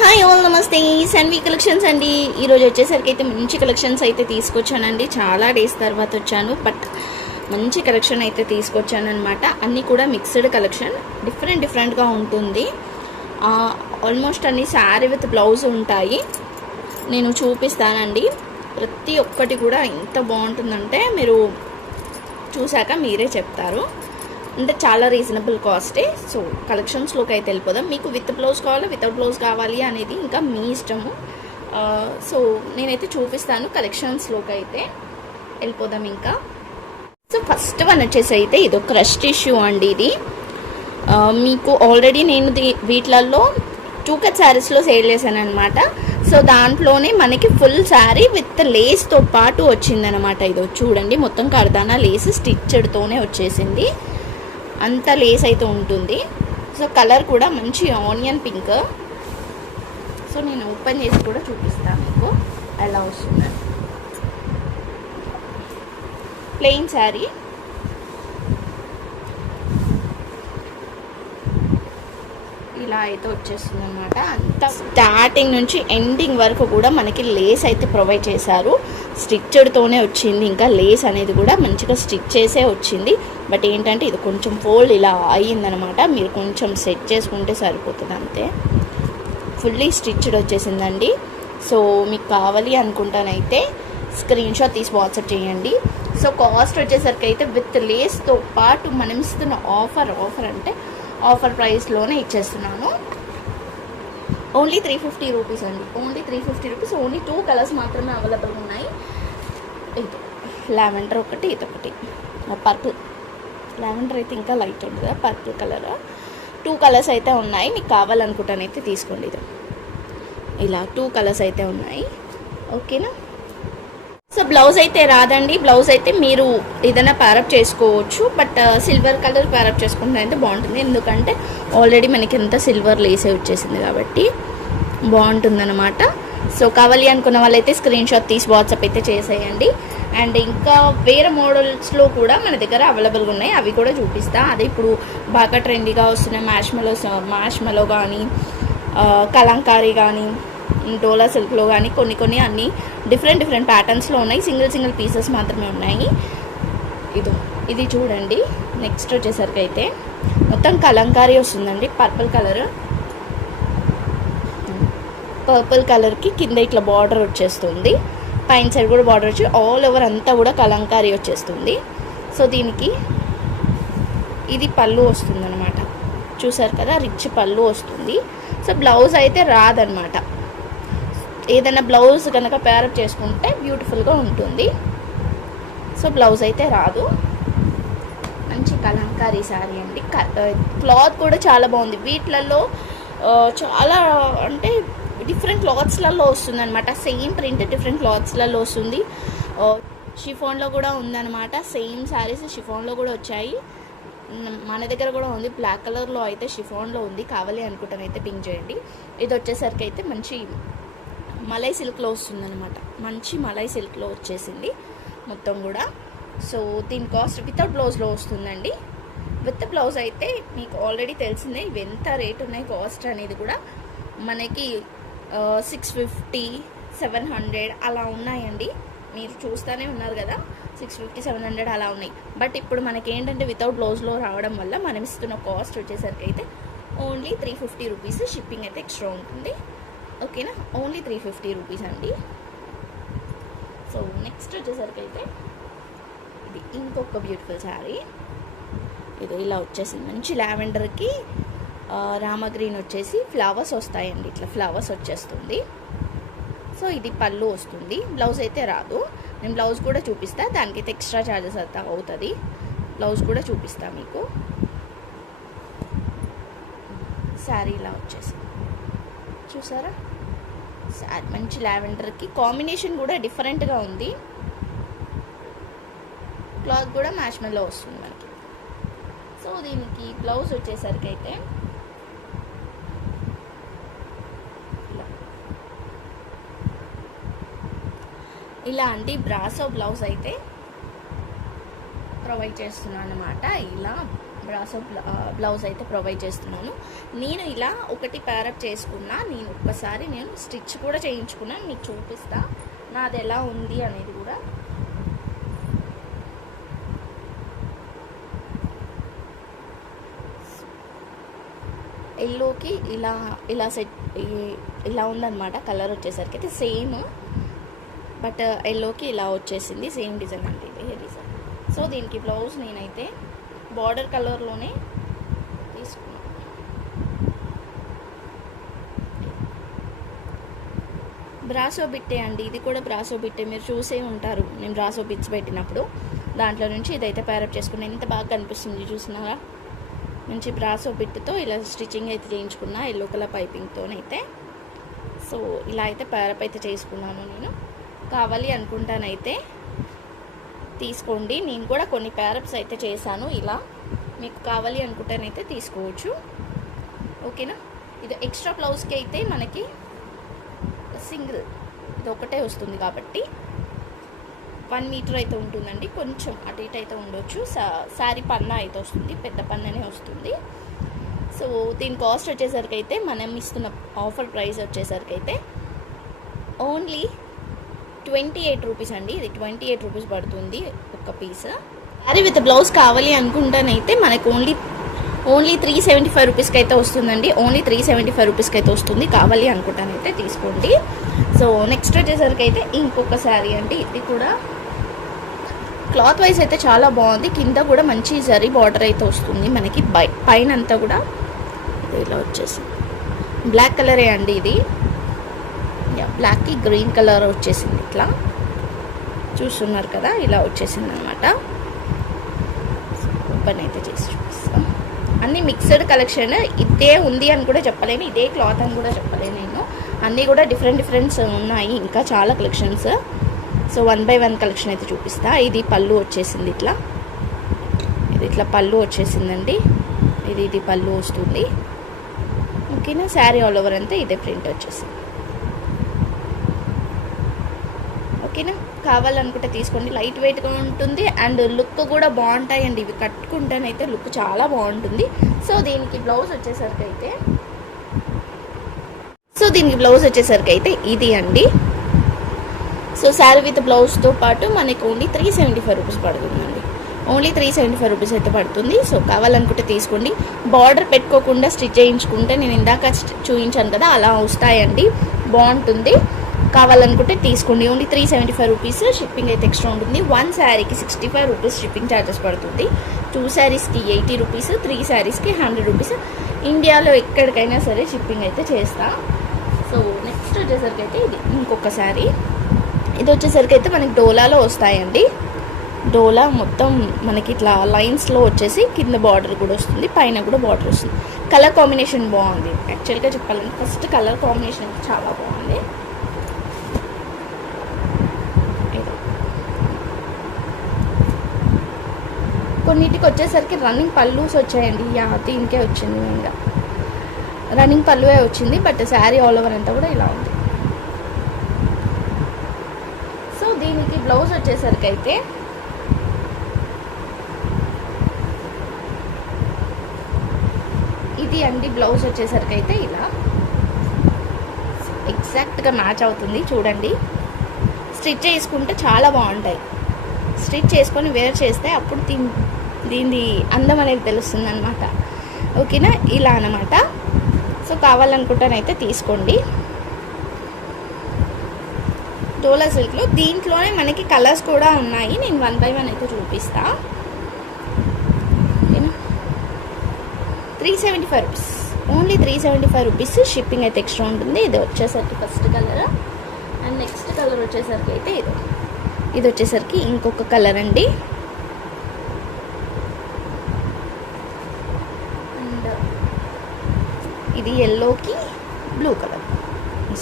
Hi all నమస్తే. Sanvi collections అండి. ఈరోజు వచ్చేసరికి అయితే మంచి కలెక్షన్స్ అయితే తీసుకొచ్చానండి. చాలా డేస్ తర్వాత వచ్చాను బట్ మంచి కలెక్షన్ అయితే తీసుకొచ్చాను అనమాట అన్నీ కూడా మిక్స్డ్ కలెక్షన్ డిఫరెంట్ డిఫరెంట్గా ఉంటుంది. ఆల్మోస్ట్ అన్ని శారీ విత్ బ్లౌజ్ ఉంటాయి. నేను చూపిస్తానండి. ప్రతి ఒక్కటి కూడా ఎంత బాగుంటుందంటే మీరు చూశాక మీరే చెప్తారు. అంటే చాలా రీజనబుల్ కాస్టే సో కలెక్షన్స్లోకి అయితే వెళ్ళిపోదాం. మీకు విత్ బ్లౌజ్ కావాలా వితౌట్ బ్లౌజ్ కావాలి అనేది ఇంకా మీ ఇష్టము. సో నేనైతే చూపిస్తాను కలెక్షన్స్లోకి అయితే వెళ్ళిపోదాం ఇంకా. సో ఫస్ట్ వన్ వచ్చేసి అయితే ఇది ఒక క్రష్ ఇష్యూ అండి ఇది. మీకు ఆల్రెడీ నేను వీటిలలో టూ కట్ శారీస్లో సేల్ చేశాను అనమాట సో దాంట్లోనే మనకి ఫుల్ శారీ విత్ లేస్తో పాటు వచ్చిందనమాట ఇది చూడండి మొత్తం కర్దానా లేస్ స్టిచ్డ్తోనే వచ్చేసింది. అంత లేస్ అయితే ఉంటుంది. సో కలర్ కూడా మంచి ఆనియన్ పింక్ సో నేను ఓపెన్ చేసి కూడా చూపిస్తాను మీకు. ఎలా వస్తుంది? ప్లెయిన్ శారీ ఇలా అయితే వచ్చేస్తుంది అనమాట అంత స్టార్టింగ్ నుంచి ఎండింగ్ వరకు కూడా మనకి లేస్ అయితే ప్రొవైడ్ చేశారు. స్టిచ్డ్తోనే వచ్చింది. ఇంకా లేస్ అనేది కూడా మంచిగా స్టిచ్ చేసే వచ్చింది. బట్ ఏంటంటే ఇది కొంచెం ఫోల్డ్ ఇలా అయ్యిందనమాట మీరు కొంచెం సెట్ చేసుకుంటే సరిపోతుంది అంతే. ఫుల్లీ స్టిచ్డ్ వచ్చేసిందండి. సో మీకు కావాలి అనుకుంటానైతే స్క్రీన్ షాట్ తీసి వాట్సాప్ చేయండి. సో కాస్ట్ వచ్చేసరికి అయితే విత్ లేస్తో పాటు మనం ఇస్తున్న ఆఫర్ ఆఫర్ అంటే ఆఫర్ ప్రైస్లోనే ఇచ్చేస్తున్నాను. ఓన్లీ త్రీ ఫిఫ్టీ రూపీస్ అండి. Only three fifty rupees only two colours మాత్రమే అవైలబుల్ ఉన్నాయి. ఇది లావెండర్ ఒకటి ఇది ఒకటి. పర్పుల్ లావెండర్ అయితే ఇంకా లైట్ ఉంటుంది కదా పర్పుల్ కలర్ టూ కలర్స్ అయితే ఉన్నాయి. మీకు కావాలనుకుంటానైతే తీసుకోండి ఇది. ఇలా టూ కలర్స్ అయితే ఉన్నాయి. ఓకేనా సో బ్లౌజ్ అయితే రాదండి. బ్లౌజ్ అయితే మీరు ఏదైనా ప్యారప్ చేసుకోవచ్చు. బట్ సిల్వర్ కలర్ ప్యారప్ చేసుకుంటే అయితే బాగుంటుంది. ఎందుకంటే ఆల్రెడీ మనకి ఎంత సిల్వర్ లేసే వచ్చేసింది కాబట్టి బాగుంటుందన్నమాట. సో కావాలి అనుకున్న వాళ్ళైతే స్క్రీన్ షాట్ తీసి వాట్సాప్ అయితే చేసేయండి. అండ్ ఇంకా వేరే మోడల్స్లో కూడా మన దగ్గర అవైలబుల్గా ఉన్నాయి. అవి కూడా చూపిస్తా. అదే ఇప్పుడు బాగా ట్రెండీగా వస్తున్నాయి మ్యాష్మెలో మ్యాష్మెలో కానీ కలంకారీ కానీ డోలా సిల్క్లో కానీ కొన్ని కొన్ని అన్ని డిఫరెంట్ డిఫరెంట్ ప్యాటర్న్స్లో ఉన్నాయి. సింగిల్ సింగిల్ పీసెస్ మాత్రమే ఉన్నాయి. ఇది ఇది చూడండి. నెక్స్ట్ వచ్చేసరికి అయితే మొత్తం కలంకారీ వస్తుందండి. Purple colour. పర్పుల్ కలర్కి కింద ఇట్లా బార్డర్ వచ్చేస్తుంది. పైన సైడ్ కూడా బార్డర్ వచ్చి ఆల్ ఓవర్ అంతా కూడా కలంకారీ వచ్చేస్తుంది. సో దీనికి ఇది పళ్ళు వస్తుందన్నమాట. చూసారు కదా? రిచ్ పళ్ళు వస్తుంది. సో బ్లౌజ్ అయితే రాదనమాట ఏదైనా బ్లౌజ్ కనుక పేరప్ చేసుకుంటే బ్యూటిఫుల్గా ఉంటుంది. సో బ్లౌజ్ అయితే రాదు. మంచి కలంకారీ శారీ అండి. క్లాత్ కూడా చాలా బాగుంది. వీటిలలో చాలా అంటే డిఫరెంట్ క్లాత్స్లలో వస్తుంది అనమాట సేమ్ ప్రింట్ డిఫరెంట్ క్లాత్స్లలో వస్తుంది షిఫోన్లో కూడా ఉందన్నమాట. సేమ్ శారీస్ షిఫోన్లో కూడా వచ్చాయి. మన దగ్గర కూడా ఉంది. బ్లాక్ కలర్లో అయితే షిఫాన్లో ఉంది. కావాలి అనుకుంటానైతే పింక్ చేయండి. ఇది వచ్చేసరికి అయితే మంచి మలై సిల్క్లో వస్తుందనమాట మంచి మలై సిల్క్లో వచ్చేసింది మొత్తం కూడా. సో దీని కాస్ట్ వితౌట్ బ్లౌజ్లో వస్తుందండి. విత్ బ్లౌజ్ అయితే మీకు ఆల్రెడీ తెలిసిందే ఇవి ఎంత రేట్ ఉన్నాయి కాస్ట్ అనేది కూడా. మనకి సిక్స్ ఫిఫ్టీ సెవెన్ హండ్రెడ్ అలా ఉన్నాయండి. మీరు చూస్తూనే ఉన్నారు కదా సిక్స్ ఫిఫ్టీ సెవెన్ హండ్రెడ్ అలా ఉన్నాయి. బట్ ఇప్పుడు మనకి ఏంటంటే వితౌట్ బ్లౌజ్లో రావడం వల్ల మనం ఇస్తున్న కాస్ట్ వచ్చేసరికి అయితే only three fifty rupees shipping అయితే ఎక్స్ట్రా ఉంటుంది. ఓకేనా? ఓన్లీ త్రీ ఫిఫ్టీ రూపీస్ అండి. సో నెక్స్ట్ వచ్చేసరికి అయితే ఇది ఇంకొక బ్యూటిఫుల్ శారీ ఇది ఇలా వచ్చేసింది మంచి లావెండర్కి రామగ్రీన్ వచ్చేసి ఫ్లవర్స్ వస్తాయండి. ఇట్లా ఫ్లవర్స్ వచ్చేస్తుంది. సో ఇది పళ్ళు వస్తుంది. బ్లౌజ్ అయితే రాదు. నేను బ్లౌజ్ కూడా చూపిస్తా. దానికైతే ఎక్స్ట్రా ఛార్జెస్ అయితే అవుతుంది. బ్లౌజ్ కూడా చూపిస్తా మీకు. శారీ ఇలా వచ్చేసి. చూసారా? మంచి లావెండర్కి. కాంబినేషన్ కూడా డిఫరెంట్గా ఉంది. క్లాత్ కూడా మ్యాచ్ మెల్లో వస్తుంది మనకి. సో దీనికి బ్లౌజ్ వచ్చేసరికి అయితే ఇలా. అండి బ్రాసో బ్లౌజ్ అయితే ప్రొవైడ్ చేస్తున్నాను అనమాట ఇలా. బ్రాసో బ్లౌజ్ అయితే ప్రొవైడ్ చేస్తున్నాను. నేను ఇలా ఒకటి ప్యారప్ చేసుకున్నా నేను ఒక్కసారి నేను స్టిచ్ కూడా చేయించుకున్నాను మీకు చూపిస్తా. నాది ఎలా ఉంది అనేది కూడా. ఎల్లోకి ఇలా ఇలా సెట్ ఇలా ఉందన్నమాట కలర్ వచ్చేసరికి. అయితే సేమ్ బట్ ఎల్లోకి ఇలా వచ్చేసింది సేమ్ డిజైన్ అంటే ఇది డిజైన్ సో దీనికి బ్లౌజ్ నేనైతే బార్డర్ కలర్లోనే తీసుకున్నాను బ్రాసో బిట్టే అండి ఇది కూడా బ్రాసో బిట్టే. మీరు చూసే ఉంటారు. నేను బ్రాసో బిట్స్ పెట్టినప్పుడు దాంట్లో నుంచి ఇదైతే ప్యారప్ చేసుకున్నా. ఎంత బాగా కనిపిస్తుంది చూసినారా? మంచి బ్రాసో బిట్తో ఇలా స్టిచ్చింగ్ అయితే చేయించుకున్నా ఎల్లో కలర్ పైపింగ్తోనైతే. సో ఇలా అయితే ప్యారప్ అయితే చేసుకున్నాను నేను. కావాలి అనుకుంటానైతే. తీసుకోండి. నేను కూడా కొన్ని ప్యారప్స్ అయితే చేశాను ఇలా. మీకు కావాలి అనుకుంటేనైతే తీసుకోవచ్చు. ఓకేనా? ఇది ఎక్స్ట్రా బ్లౌజ్కి అయితే మనకి సింగిల్ ఇది ఒకటే వస్తుంది కాబట్టి వన్ మీటర్ అయితే ఉంటుందండి. కొంచెం అటు ఇటు అయితే ఉండొచ్చు. సా శారీ పన్నా అయితే వస్తుంది. పెద్ద పన్ననే వస్తుంది. సో దీని కాస్ట్ వచ్చేసరికి అయితే మనం ఇస్తున్న ఆఫర్ ప్రైస్ వచ్చేసరికి అయితే ఓన్లీ ట్వంటీ ఎయిట్ రూపీస్ అండి. ఇది ట్వంటీ ఎయిట్ రూపీస్ పడుతుంది ఒక పీస్. అరే విత్ బ్లౌజ్ కావాలి అనుకుంటానైతే మనకు only only three seventy five రూపీస్కి అయితే వస్తుందండి. ఓన్లీ త్రీ సెవెంటీ ఫైవ్ రూపీస్కి అయితే వస్తుంది. కావాలి అనుకుంటానైతే తీసుకోండి. సో నెక్స్ట్ వచ్చేసరికి అయితే ఇంకొక శారీ అండి. ఇది కూడా క్లాత్ వైజ్ అయితే చాలా బాగుంది. కింద కూడా మంచి జరీ బార్డర్ అయితే వస్తుంది మనకి. బై పైన అంతా కూడా ఇది ఇలా వచ్చేసి. బ్లాక్ కలరే అండి ఇది. బ్లాక్కి గ్రీన్ కలర్ వచ్చేసింది ఇట్లా. చూస్తున్నారు కదా ఇలా వచ్చేసింది అనమాట ఓపెన్ అయితే చేసి చూపిస్తాం. అన్నీ మిక్స్డ్ కలెక్షన్ ఇదే ఉంది అని కూడా చెప్పలేను ఇదే క్లాత్ అని కూడా చెప్పలేను నేను. అన్నీ కూడా డిఫరెంట్ డిఫరెంట్స్ ఉన్నాయి ఇంకా చాలా collections. So one by one collection అయితే చూపిస్తా. ఇది పళ్ళు వచ్చేసింది ఇట్లా. ఇది ఇట్లా పళ్ళు వచ్చేసిందండి. ఇది ఇది పళ్ళు వస్తుంది. ఓకేనా? శారీ ఆల్ ఓవర్ అంతా ఇదే ప్రింట్ వచ్చేసింది. ఓకేనా కావాలనుకుంటే తీసుకోండి. లైట్ వెయిట్గా ఉంటుంది అండ్ లుక్ కూడా బాగుంటాయండి. ఇవి కట్టుకుంటేనైతే లుక్ చాలా బాగుంటుంది. సో దీనికి బ్లౌజ్ వచ్చేసరికి అయితే సో దీనికి బ్లౌజ్ వచ్చేసరికి అయితే ఇది అండి. సో శారీ విత్ బ్లౌజ్తో పాటు మనకి only three seventy five rupees పడుతుందండి. Only three seventy five rupees అయితే పడుతుంది. సో కావాలనుకుంటే తీసుకోండి. బార్డర్ పెట్టుకోకుండా స్టిచ్ చేయించుకుంటే నేను ఇందాక చూపించాను కదా అలా వస్తాయండి. బాగుంటుంది. కావాలనుకుంటే తీసుకోండి. Only three seventy five rupees shipping అయితే ఎక్స్ట్రా ఉంటుంది. వన్ శారీకి sixty five rupees shipping charges పడుతుంది. టూ శారీస్కి ఎయిటీ రూపీస్ త్రీ శారీస్కి హండ్రెడ్ రూపీస్ ఇండియాలో ఎక్కడికైనా సరే షిప్పింగ్ అయితే చేస్తా. సో నెక్స్ట్ వచ్చేసరికి అయితే ఇది ఇంకొక శారీ ఇది వచ్చేసరికి అయితే మనకి డోలాలో వస్తాయండి. డోలా మొత్తం మనకి ఇట్లా లైన్స్లో వచ్చేసి కింద బార్డర్ కూడా వస్తుంది. పైన కూడా బార్డర్ వస్తుంది. కలర్ కాంబినేషన్ బాగుంది. యాక్చువల్గా చెప్పాలంటే ఫస్ట్ కలర్ కాంబినేషన్ చాలా బాగుంది. కొన్నిటికి వచ్చేసరికి రన్నింగ్ పళ్ళూస్ వచ్చాయండి. యా దీనికే వచ్చింది ఇంకా. రన్నింగ్ పళ్ళువే వచ్చింది బట్ శారీ ఆల్ ఓవర్ అంతా కూడా ఇలా ఉంది. సో దీనికి బ్లౌజ్ వచ్చేసరికి అయితే ఇది అండి బ్లౌజ్ వచ్చేసరికి అయితే ఇలా. ఎగ్జాక్ట్గా మ్యాచ్ అవుతుంది చూడండి. స్టిచ్ చేసుకుంటే చాలా బాగుంటాయి. స్టిచ్ చేసుకొని వేర్ చేస్తే అప్పుడు దీని దీని అందం అనేది తెలుస్తుంది అనమాట ఓకేనా? ఇలా అనమాట సో కావాలనుకుంటానైతే తీసుకోండి. డోలా సిల్క్లో దీంట్లోనే మనకి కలర్స్ కూడా ఉన్నాయి. నేను వన్ బై వన్ అయితే చూపిస్తా. Three seventy five rupees. Only three seventy five rupees shipping అయితే ఎక్స్ట్రా ఉంటుంది. ఇది వచ్చేసరికి first colour. And next colour వచ్చేసరికి అయితే ఇది. ఇది వచ్చేసరికి ఇంకొక కలర్ అండి. ఇది ఎల్లోకి blue colour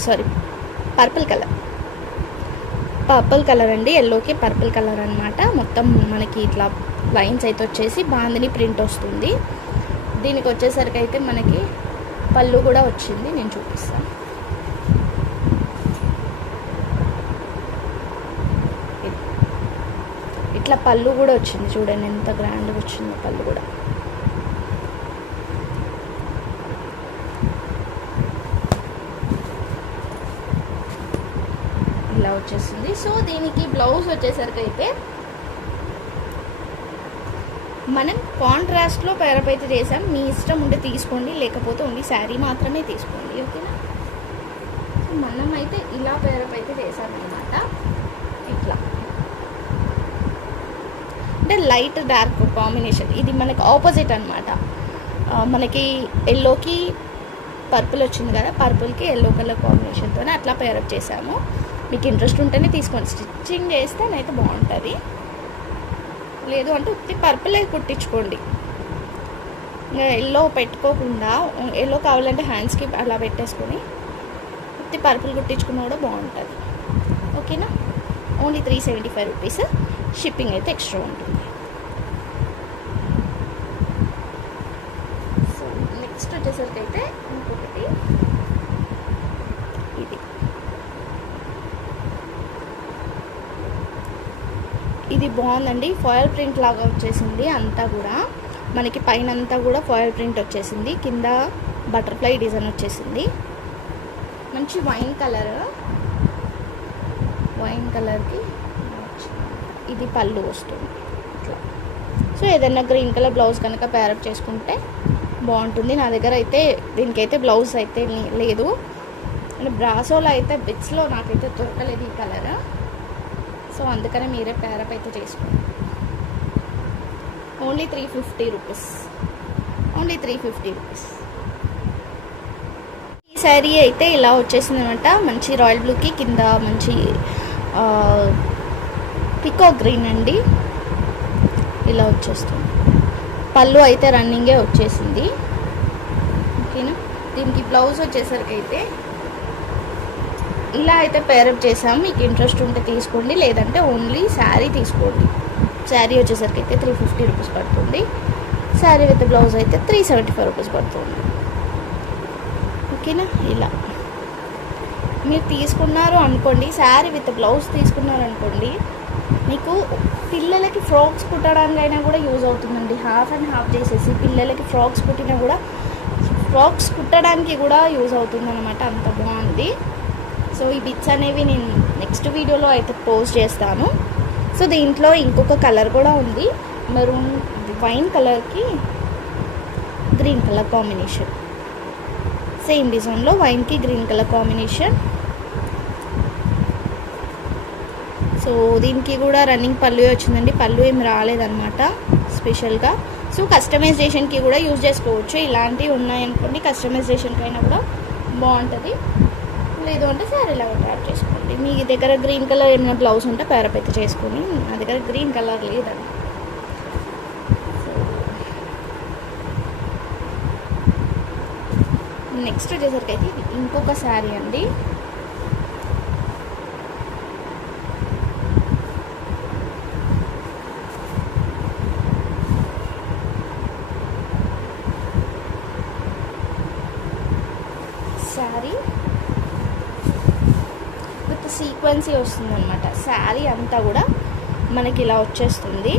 sorry purple colour purple colour అండి ఎల్లోకి పర్పుల్ కలర్ అనమాట మొత్తం మనకి ఇట్లా లైన్స్ అయితే వచ్చేసి బాందిని ప్రింట్ వస్తుంది. దీనికి వచ్చేసరికి అయితే మనకి పళ్ళు కూడా వచ్చింది నేను చూపిస్తాను. ఇట్లా పళ్ళు కూడా వచ్చింది చూడండి ఎంత గ్రాండ్గా వచ్చిందో పళ్ళు కూడా ఇలా వచ్చేస్తుంది. సో దీనికి బ్లౌజ్ వచ్చేసరికి అయితే మనం కాంట్రాస్ట్లో పేరప్ అయితే చేసాం. మీ ఇష్టం ఉంటే తీసుకోండి లేకపోతే ఓన్లీ శారీ మాత్రమే తీసుకోండి. ఓకేనా? మనం అయితే ఇలా పేరప్ అయితే చేసామన్నమాట. ఇట్లా. అంటే లైట్ డార్క్ కాంబినేషన్ ఇది మనకి ఆపోజిట్ అనమాట మనకి ఎల్లోకి పర్పుల్ వచ్చింది కదా పర్పుల్కి ఎల్లో కలర్ కాంబినేషన్తోనే అట్లా పేరప్ చేసాము. మీకు ఇంట్రెస్ట్ ఉంటేనే తీసుకోండి. స్టిచ్చింగ్ చేస్తే అయితే బాగుంటుంది. లేదు అంటే ఉత్తి పర్పుల్ కుట్టించుకోండి. ఎల్లో పెట్టుకోకుండా ఎల్లో కావాలంటే హ్యాండ్స్కి అలా పెట్టేసుకొని ఉత్తి పర్పుల్ కుట్టించుకున్నా కూడా బాగుంటుంది. ఓకేనా only three seventy five rupees shipping అయితే ఎక్స్ట్రా ఉంటుంది. సో నెక్స్ట్ వచ్చేసరికి అయితే ఇంకొకటి ఇది ఇది బాగుందండి. ఫాయిల్ ప్రింట్ లాగా వచ్చేసింది అంతా కూడా. మనకి పైన అంతా కూడా ఫాయిల్ ప్రింట్ వచ్చేసింది. కింద బటర్ఫ్లై డిజైన్ వచ్చేసింది. మంచి వైన్ కలర్. వైన్ కలర్కి ఇది పళ్ళు వస్తుంది. ఇట్లా. సో ఏదైనా గ్రీన్ కలర్ బ్లౌజ్ కనుక పేరప్ చేసుకుంటే బాగుంటుంది. నా దగ్గర అయితే దీనికైతే బ్లౌజ్ అయితే లే- లేదు. అండ్ బ్రాసోలో అయితే బిట్స్లో నాకైతే దొరకలేదు ఈ కలర్. సో అందుకనే మీరే పేరప్ అయితే చేసుకోండి. Only three fifty rupees only three fifty rupees ఈ శారీ అయితే ఇలా వచ్చేసింది అనమాట మంచి రాయల్ బ్లూకి కింద మంచి పికో గ్రీన్ అండి. ఇలా వచ్చేస్తుంది. పళ్ళు అయితే రన్నింగే వచ్చేసింది. ఓకేనా దీనికి బ్లౌజ్ వచ్చేసరికి అయితే ఇలా అయితే పేరప్ చేసాం మీకు ఇంట్రెస్ట్ ఉంటే తీసుకోండి. లేదంటే ఓన్లీ శారీ తీసుకోండి. శారీ వచ్చేసరికి అయితే త్రీ ఫిఫ్టీ రూపీస్ పడుతుంది. శారీ విత్ బ్లౌజ్ అయితే త్రీ సెవెంటీ ఫైవ్ రూపీస్ పడుతుంది. ఓకేనా? ఇలా. మీరు తీసుకున్నారు అనుకోండి శారీ విత్ బ్లౌజ్ తీసుకున్నారు అనుకోండి మీకు పిల్లలకి ఫ్రాక్స్ కుట్టడానికైనా కూడా యూజ్ అవుతుందండి. హాఫ్ అండ్ హాఫ్ చేసేసి పిల్లలకి ఫ్రాక్స్ కుట్టినా కూడా ఫ్రాక్స్ కుట్టడానికి కూడా యూజ్ అవుతుందన్నమాట. అంత బాగుంది. సో ఈ బిట్స్ అనేవి నేను నెక్స్ట్ వీడియోలో అయితే పోస్ట్ చేస్తాను. సో దీంట్లో ఇంకొక కలర్ కూడా ఉంది. మెరూన్ వైన్ కలర్కి గ్రీన్ కలర్ కాంబినేషన్ సేమ్ డిజైన్లో వైన్కి గ్రీన్ కలర్ కాంబినేషన్ సో దీనికి కూడా రన్నింగ్ పళ్ళు వచ్చిందండి. పళ్ళు ఏం రాలేదన్నమాట స్పెషల్గా సో కస్టమైజేషన్కి కూడా యూజ్ చేసుకోవచ్చు. ఇలాంటివి ఉన్నాయనుకోండి కస్టమైజేషన్కి అయినా కూడా బాగుంటుంది. లేదు అంటే సారీ లాగా ట్రాప్ చేసుకోండి. మీ దగ్గర గ్రీన్ కలర్ ఏమైనా బ్లౌజ్ ఉంటే పేరపెత్త చేసుకుని చేసుకొని నా దగ్గర గ్రీన్ కలర్ లేదండి నెక్స్ట్ వచ్చేసరికి అయితే ఇది ఇంకొక శారీ అండి శారీ విత్ సీక్వెన్సీ వస్తుంది అనమాట శారీ అంతా కూడా మనకి ఇలా వచ్చేస్తుంది.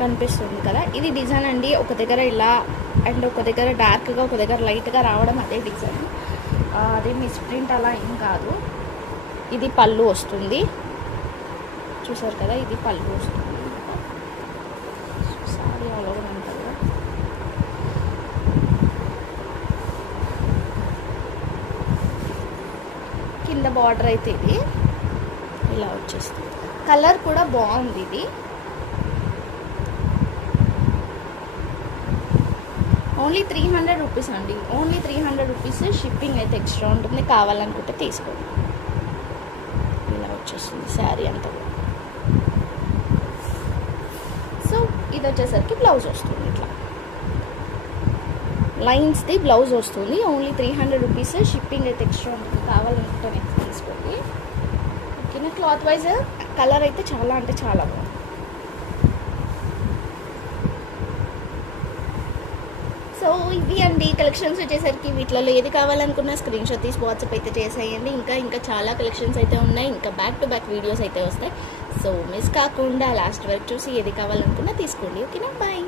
కనిపిస్తుంది కదా? ఇది డిజైన్ అండి. ఒక దగ్గర ఇలా అండ్ ఒక దగ్గర డార్క్గా ఒక దగ్గర లైట్గా రావడం అదే డిజైన్. అదే మిస్ప్రింట్ అలా ఏం కాదు. ఇది పళ్ళు వస్తుంది. చూసారు కదా? ఇది పళ్ళు వస్తుంది సారీ ఆల్ ఓవర్ అంతా కూడా కింద బార్డర్ అయితే ఇది. ఇలా వచ్చేస్తుంది. కలర్ కూడా బాగుంది ఇది. ఓన్లీ త్రీ హండ్రెడ్ రూపీస్ అండి. Only three hundred rupees shipping అయితే ఎక్స్ట్రా ఉంటుంది. కావాలనుకుంటే తీసుకోండి. ఇలా వచ్చేస్తుంది శారీ అంతా సో ఇది వచ్చేసరికి బ్లౌజ్ వస్తుంది. లైన్స్ది బ్లౌజ్ వస్తుంది. Only three hundred rupees shipping అయితే ఎక్స్ట్రా ఉంటుంది కావాలనుకుంటే తీసుకోండి. ఓకేనా? క్లాత్ వైజ్ కలర్ అయితే చాలా అంటే చాలా బాగుంది. సో ఇవి అండి కలెక్షన్స్ వచ్చేసరికి వీటిలో ఏది కావాలనుకున్నా స్క్రీన్ షాట్ తీసి వాట్సాప్ అయితే చేసేయండి. ఇంకా ఇంకా చాలా కలెక్షన్స్ అయితే ఉన్నాయి. ఇంకా బ్యాక్ టు బ్యాక్ వీడియోస్ అయితే వస్తాయి. సో మిస్ కాకుండా లాస్ట్ వరకు చూసి ఏది కావాలనుకున్నా తీసుకోండి. ఓకేనా? బాయ్